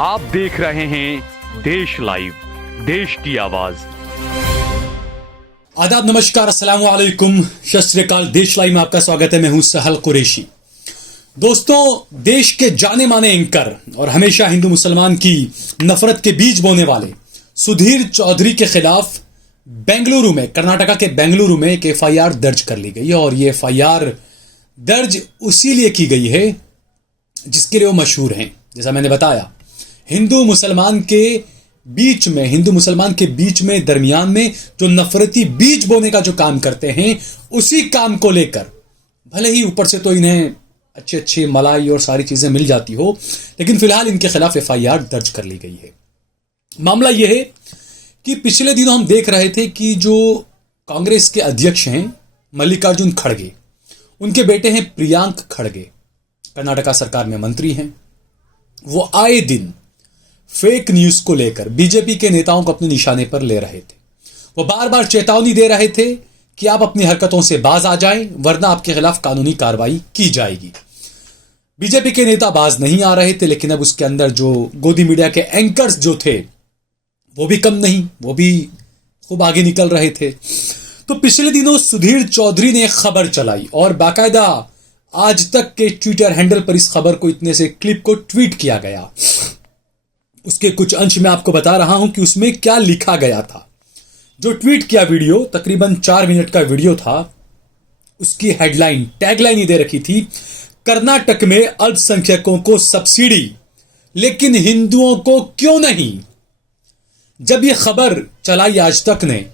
आप देख रहे हैं देश लाइव, देश की आवाज। आदाब, नमस्कार, अस्सलाम वालेकुम, सत श्री अकाल। देश लाइव में आपका स्वागत है। मैं हूं सहल कुरैशी। दोस्तों, देश के जाने माने एंकर और हमेशा हिंदू मुसलमान की नफरत के बीज बोने वाले सुधीर चौधरी के खिलाफ बेंगलुरु में, कर्नाटका के बेंगलुरु में एक एफआईआर दर्ज कर ली गई है। और ये एफआईआर दर्ज उसी लिए की गई है जिसके लिए वो मशहूर हैं। जैसा मैंने बताया, हिंदू मुसलमान के बीच में दरमियान में जो नफरती बीज बोने का जो काम करते हैं, उसी काम को लेकर भले ही ऊपर से तो इन्हें अच्छी अच्छी मलाई और सारी चीजें मिल जाती हो, लेकिन फिलहाल इनके खिलाफ एफआईआर दर्ज कर ली गई है। मामला यह है कि पिछले दिनों हम देख रहे थे कि जो कांग्रेस के अध्यक्ष हैं मल्लिकार्जुन खड़गे, उनके बेटे हैं प्रियांक खड़गे, कर्नाटका सरकार में मंत्री हैं। वो आए दिन फेक न्यूज को लेकर बीजेपी के नेताओं को अपने निशाने पर ले रहे थे। वो बार बार चेतावनी दे रहे थे कि आप अपनी हरकतों से बाज आ जाएं, वरना आपके खिलाफ कानूनी कार्रवाई की जाएगी। बीजेपी के नेता बाज नहीं आ रहे थे, लेकिन अब उसके अंदर जो गोदी मीडिया के एंकर्स जो थे वो भी कम नहीं, वो भी खूब आगे निकल रहे थे। तो पिछले दिनों सुधीर चौधरी ने एक खबर चलाई और बाकायदा आज तक के ट्विटर हैंडल पर इस खबर को, इतने से क्लिप को ट्वीट किया गया। उसके कुछ अंश मैं आपको बता रहा हूं कि उसमें क्या लिखा गया था। जो ट्वीट किया वीडियो तकरीबन 4 मिनट का वीडियो था। उसकी हेडलाइन, टैगलाइन ही दे रखी थी, कर्नाटक में अल्पसंख्यकों को सब्सिडी लेकिन हिंदुओं को क्यों नहीं। जब यह खबर चलाई आज तक ने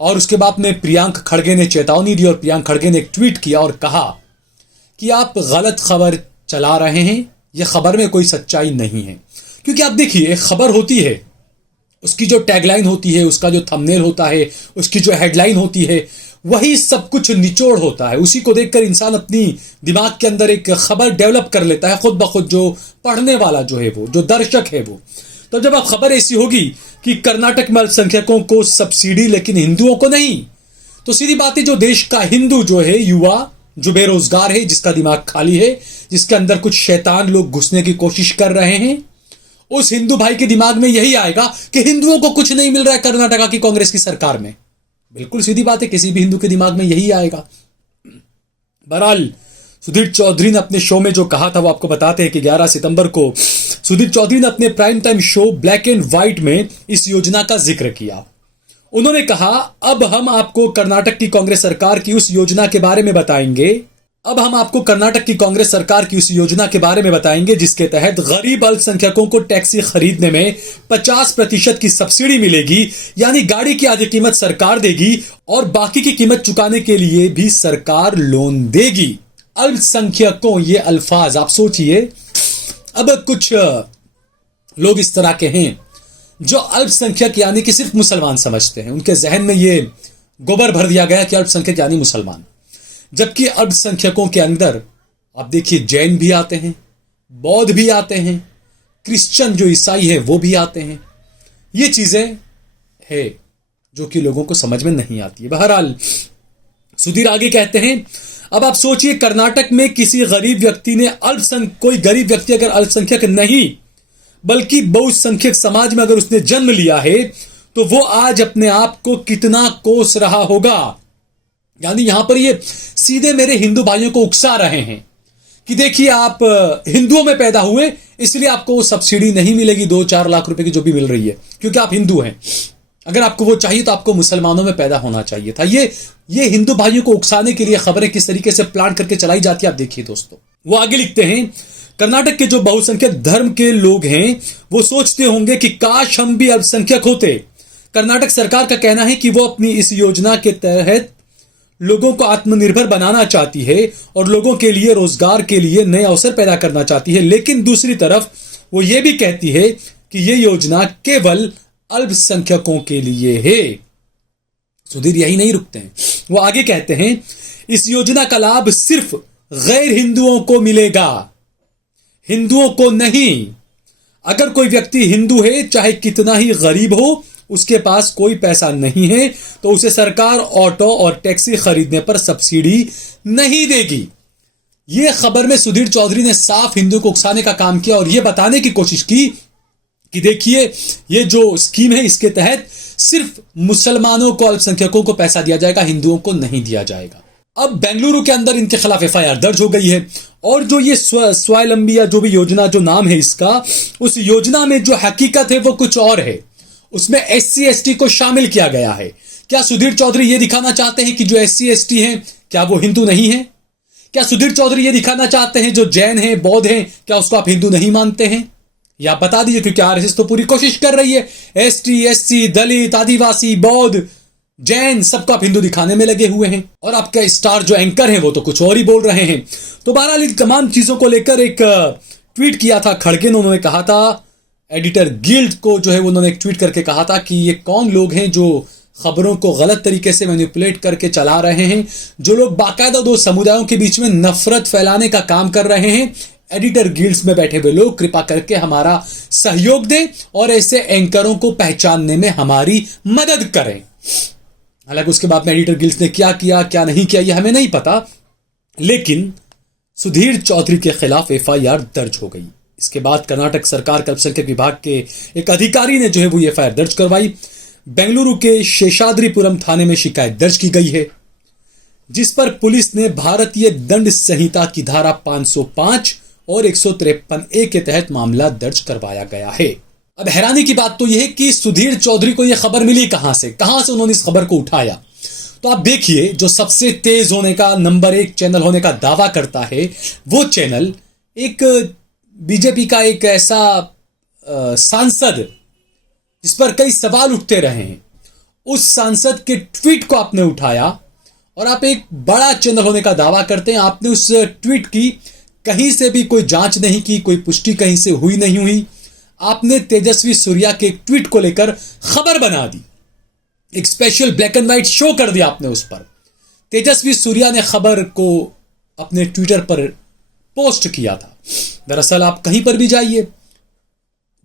और उसके बाद में प्रियांक खड़गे ने चेतावनी दी और प्रियांक खड़गे ने एक ट्वीट किया और कहा कि आप गलत खबर चला रहे हैं, यह खबर में कोई सच्चाई नहीं है। क्योंकि आप देखिए, एक खबर होती है, उसकी जो टैगलाइन होती है, उसका जो थंबनेल होता है, उसकी जो हेडलाइन होती है, वही सब कुछ निचोड़ होता है। उसी को देखकर इंसान अपनी दिमाग के अंदर एक खबर डेवलप कर लेता है खुद ब खुद, जो पढ़ने वाला जो है, वो जो दर्शक है वो। तो जब आप खबर ऐसी होगी कि कर्नाटक में अल्पसंख्यकों को सब्सिडी लेकिन हिंदुओं को नहीं, तो सीधी बात है, जो देश का हिंदू जो है, युवा जो बेरोजगार है, जिसका दिमाग खाली है, जिसके अंदर कुछ शैतान लोग घुसने की कोशिश कर रहे हैं, उस हिंदू भाई के दिमाग में यही आएगा कि हिंदुओं को कुछ नहीं मिल रहा है कर्नाटका की कांग्रेस की सरकार में। बिल्कुल सीधी बात है, किसी भी हिंदू के दिमाग में यही आएगा। बहरहाल सुधीर चौधरी ने अपने शो में जो कहा था वो आपको बताते हैं कि 11 सितंबर को सुधीर चौधरी ने अपने prime time show black and white में इस योजना का जिक्र किया। उन्होंने कहा, अब हम आपको कर्नाटक की कांग्रेस सरकार की उस योजना के बारे में बताएंगे जिसके तहत गरीब अल्पसंख्यकों को टैक्सी खरीदने में 50% की सब्सिडी मिलेगी, यानी गाड़ी की आधी कीमत सरकार देगी और बाकी की कीमत चुकाने के लिए भी सरकार लोन देगी। अल्पसंख्यकों, ये अल्फाज आप सोचिए। अब कुछ लोग इस तरह के हैं जो अल्पसंख्यक यानी कि सिर्फ मुसलमान समझते हैं। उनके जहन में ये गोबर भर दिया गया कि अल्पसंख्यक यानी मुसलमान, जबकि अल्पसंख्यकों के अंदर आप देखिए जैन भी आते हैं, बौद्ध भी आते हैं, क्रिश्चियन जो ईसाई है वो भी आते हैं। ये चीजें है जो कि लोगों को समझ में नहीं आती है। बहरहाल सुधीर आगे कहते हैं, अब आप सोचिए, कर्नाटक में किसी गरीब व्यक्ति ने कोई गरीब व्यक्ति अगर अल्पसंख्यक नहीं बल्कि बहुसंख्यक समाज में अगर उसने जन्म लिया है, तो वो आज अपने आप को कितना कोस रहा होगा। यानी यहां पर ये सीधे मेरे हिंदू भाइयों को उकसा रहे हैं कि देखिए, आप हिंदुओं में पैदा हुए इसलिए आपको वो सब्सिडी नहीं मिलेगी 2-4 लाख रुपए की जो भी मिल रही है, क्योंकि आप हिंदू हैं। अगर आपको वो चाहिए तो आपको मुसलमानों में पैदा होना चाहिए था। ये हिंदू भाइयों को उकसाने के लिए खबरें किस तरीके से प्लान करके चलाई जाती है, आप देखिए दोस्तों। वो आगे लिखते हैं, कर्नाटक के जो बहुसंख्यक धर्म के लोग हैं वो सोचते होंगे कि काश हम भी अल्पसंख्यक होते। कर्नाटक सरकार का कहना है कि वो अपनी इस योजना के तहत लोगों को आत्मनिर्भर बनाना चाहती है और लोगों के लिए रोजगार के लिए नए अवसर पैदा करना चाहती है, लेकिन दूसरी तरफ वो ये भी कहती है कि ये योजना केवल अल्पसंख्यकों के लिए है। सुधीर यही नहीं रुकते हैं, वो आगे कहते हैं, इस योजना का लाभ सिर्फ गैर हिंदुओं को मिलेगा, हिंदुओं को नहीं। अगर कोई व्यक्ति हिंदू है, चाहे कितना ही गरीब हो, उसके पास कोई पैसा नहीं है, तो उसे सरकार ऑटो और टैक्सी खरीदने पर सब्सिडी नहीं देगी। यह खबर में सुधीर चौधरी ने साफ हिंदुओं को उकसाने का काम किया और यह बताने की कोशिश की कि देखिए ये जो स्कीम है इसके तहत सिर्फ मुसलमानों को, अल्पसंख्यकों को पैसा दिया जाएगा, हिंदुओं को नहीं दिया जाएगा। अब बेंगलुरु के अंदर इनके खिलाफ एफआईआर दर्ज हो गई है और जो ये स्वावलंबी या जो भी योजना, जो नाम है इसका, उस योजना में जो हकीकत है वो कुछ और है। उसमें SC ST को शामिल किया गया है। क्या सुधीर चौधरी ये दिखाना चाहते हैं कि जो SC ST हैं क्या वो हिंदू नहीं है? क्या सुधीर चौधरी ये दिखाना चाहते हैं जो जैन हैं, बौद्ध हैं, क्या उसको आप हिंदू नहीं मानते हैं? या आप बता दीजिए, क्योंकि RSS तो पूरी कोशिश कर रही है ST SC दलित, आदिवासी, बौद्ध, जैन सबको आप हिंदू दिखाने में लगे हुए हैं और आपका स्टार जो एंकर हैं वो तो कुछ और ही बोल रहे हैं। तो बहरहाल इन तमाम चीजों को लेकर एक ट्वीट किया था खड़गे ने। उन्होंने कहा था, एडिटर गिल्ड को जो है उन्होंने एक ट्वीट करके कहा था कि ये कौन लोग हैं जो खबरों को गलत तरीके से मैनिपुलेट करके चला रहे हैं, जो लोग बाकायदा दो समुदायों के बीच में नफरत फैलाने का काम कर रहे हैं। एडिटर गिल्ड्स में बैठे हुए लोग कृपा करके हमारा सहयोग दें और ऐसे एंकरों को पहचानने में हमारी मदद करें। हालांकि उसके बाद में एडिटर गिल्ड्स ने क्या किया क्या नहीं किया ये हमें नहीं पता, लेकिन सुधीर चौधरी के खिलाफ एफआईआर दर्ज हो गई। इसके बाद कर्नाटक सरकार के अल्पसंख्यक विभाग के एक अधिकारी ने जो है वो एफआईआर दर्ज करवाई। बेंगलुरु के शेषाद्रीपुरम थाने में शिकायत दर्ज की गई है, जिस पर पुलिस ने भारतीय दंड संहिता की धारा 505 और 153A के तहत मामला दर्ज करवाया गया है। अब हैरानी की बात तो यह है कि सुधीर चौधरी को यह खबर मिली कहां से उन्होंने इस खबर को उठाया। तो आप देखिए, जो सबसे तेज होने का, नंबर 1 चैनल होने का दावा करता है, वो चैनल एक बीजेपी का एक ऐसा सांसद जिस पर कई सवाल उठते रहे हैं, उस सांसद के ट्वीट को आपने उठाया और आप एक बड़ा चैनल होने का दावा करते हैं। आपने उस ट्वीट की कहीं से भी कोई जांच नहीं की, कोई पुष्टि कहीं से हुई नहीं हुई। आपने तेजस्वी सूर्या के एक ट्वीट को लेकर खबर बना दी, एक special black and white show कर दिया आपने उस पर। तेजस्वी सूर्या ने खबर को अपने ट्विटर पर पोस्ट किया था। दरअसल आप कहीं पर भी जाइए,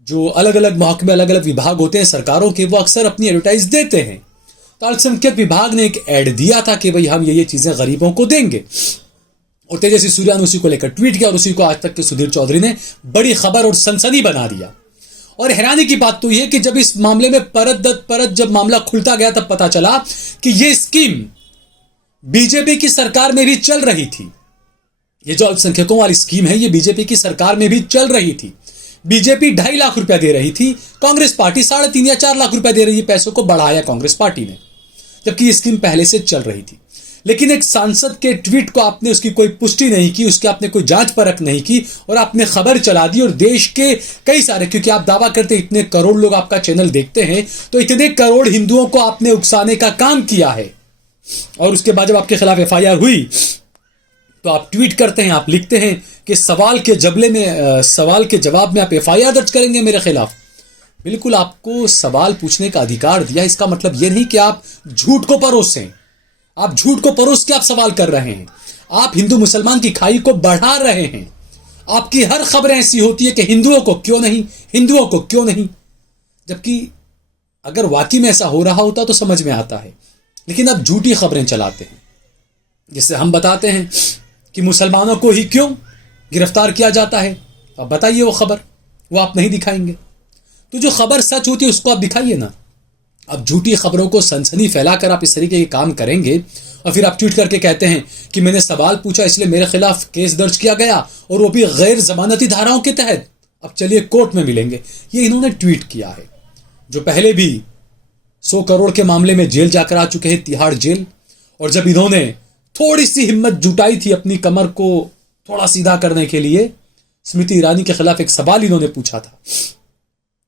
जो अलग अलग महकमे, अलग अलग विभाग होते हैं सरकारों के, वो अक्सर अपनी एडवर्टाइज देते हैं। तो अल्पसंख्यक विभाग ने एक ऐड दिया था कि भाई हम ये चीजें गरीबों को देंगे, और तेजस्वी सूर्या ने उसी को लेकर ट्वीट किया और उसी को आज तक के सुधीर चौधरी ने बड़ी खबर और सनसनी बना दिया। और हैरानी की बात तो यह कि जब इस मामले में परत दर परत जब मामला खुलता गया, तब पता चला कि यह स्कीम बीजेपी की सरकार में भी चल रही थी। ये जो अल्पसंख्यकों वाली स्कीम है, ये बीजेपी की सरकार में भी चल रही थी। बीजेपी 2.5 लाख रुपया दे रही थी, कांग्रेस पार्टी 3.5 या 4 लाख रुपया दे रही है। पैसों को बढ़ाया कांग्रेस पार्टी ने, जबकि ये स्कीम पहले से चल रही थी। लेकिन एक सांसद के ट्वीट को आपने उसकी कोई पुष्टि नहीं की, उसकी आपने कोई जांच परख नहीं की और आपने खबर चला दी। और देश के कई सारे, क्योंकि आप दावा करते इतने करोड़ लोग आपका चैनल देखते हैं, तो इतने करोड़ हिंदुओं को आपने उकसाने का काम किया है। और उसके बाद जब आपके खिलाफ एफआईआर हुई तो आप ट्वीट करते हैं, आप लिखते हैं कि सवाल के जवाब में आप एफआईआर दर्ज करेंगे मेरे खिलाफ। बिल्कुल आपको सवाल पूछने का अधिकार दिया। इसका मतलब यह नहीं कि आप झूठ को परोसें। आप झूठ को परोस के आप सवाल कर रहे हैं। आप हिंदू मुसलमान की खाई को बढ़ा रहे हैं। आपकी हर खबर ऐसी होती है कि हिंदुओं को क्यों नहीं, हिंदुओं को क्यों नहीं, जबकि अगर वाकई में ऐसा हो रहा होता तो समझ में आता है। लेकिन आप झूठी खबरें चलाते हैं, जिससे हम बताते हैं कि मुसलमानों को ही क्यों गिरफ्तार किया जाता है। अब बताइए वो खबर, वो आप नहीं दिखाएंगे। तो जो खबर सच होती है उसको आप दिखाइए ना। अब झूठी खबरों को सनसनी फैलाकर आप इस तरीके के काम करेंगे और फिर आप ट्वीट करके कहते हैं कि मैंने सवाल पूछा इसलिए मेरे खिलाफ केस दर्ज किया गया, और वो भी गैर जमानती धाराओं के तहत। अब चलिए कोर्ट में मिलेंगे। ये इन्होंने ट्वीट किया है, जो पहले भी 100 करोड़ के मामले में जेल जाकर आ चुके हैं, तिहाड़ जेल। और जब इन्होंने थोड़ी सी हिम्मत जुटाई थी अपनी कमर को थोड़ा सीधा करने के लिए, स्मृति ईरानी के खिलाफ एक सवाल इन्होंने पूछा था।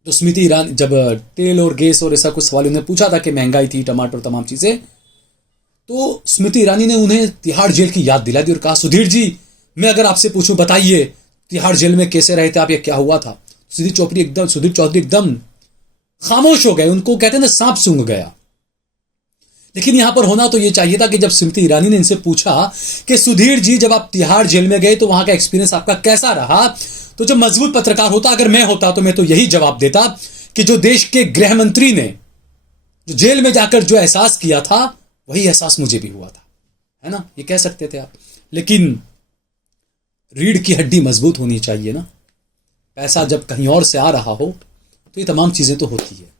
तो स्मृति ईरानी, जब तेल और गैस और ऐसा कुछ सवाल उन्होंने पूछा था कि महंगाई थी, टमाटर, तमाम चीजें, तो स्मृति ईरानी ने उन्हें तिहाड़ जेल की याद दिला दी और कहा, सुधीर जी मैं अगर आपसे पूछूं, बताइए तिहाड़ जेल में कैसे रहे थे आप, ये क्या हुआ था? सुधीर चौधरी एकदम खामोश हो गए। उनको कहते हैं ना, सांप सूंघ गया। लेकिन यहां पर होना तो यह चाहिए था कि जब स्मृति ईरानी ने इनसे पूछा कि सुधीर जी जब आप तिहाड़ जेल में गए तो वहां का एक्सपीरियंस आपका कैसा रहा, तो जब मजबूत पत्रकार होता, अगर मैं होता तो मैं तो यही जवाब देता कि जो देश के गृह मंत्री ने जो जेल में जाकर जो एहसास किया था, वही एहसास मुझे भी हुआ था, है ना, ये कह सकते थे आप। लेकिन रीढ़ की हड्डी मजबूत होनी चाहिए ना। पैसा जब कहीं और से आ रहा हो तो ये तमाम चीजें तो होती है।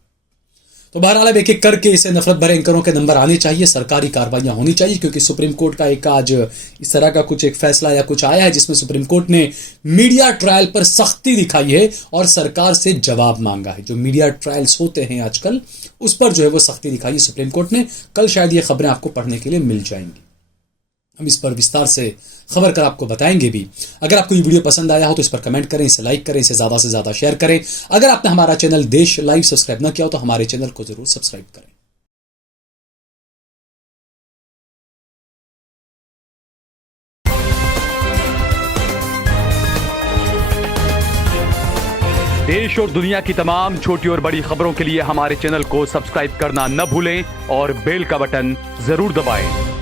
तो बहरहाल अब एक एक करके इसे नफरत भरे एंकरों के नंबर आने चाहिए, सरकारी कार्रवाइयां होनी चाहिए, क्योंकि सुप्रीम कोर्ट का एक आज इस तरह का कुछ एक फैसला या कुछ आया है जिसमें सुप्रीम कोर्ट ने मीडिया ट्रायल पर सख्ती दिखाई है और सरकार से जवाब मांगा है। जो मीडिया ट्रायल्स होते हैं आजकल उस पर जो है वो सख्ती दिखाई है सुप्रीम कोर्ट ने। कल शायद ये खबरें आपको पढ़ने के लिए मिल जाएंगी, हम इस पर विस्तार से खबर कर आपको बताएंगे भी। अगर आपको ये वीडियो पसंद आया हो तो इस पर कमेंट करें, इसे लाइक करें, इसे ज्यादा से ज्यादा शेयर करें। अगर आपने हमारा चैनल देश लाइव सब्सक्राइब ना किया हो तो हमारे चैनल को जरूर सब्सक्राइब करें। देश और दुनिया की तमाम छोटी और बड़ी खबरों के लिए हमारे चैनल को सब्सक्राइब करना न भूलें और बेल का बटन जरूर दबाएं।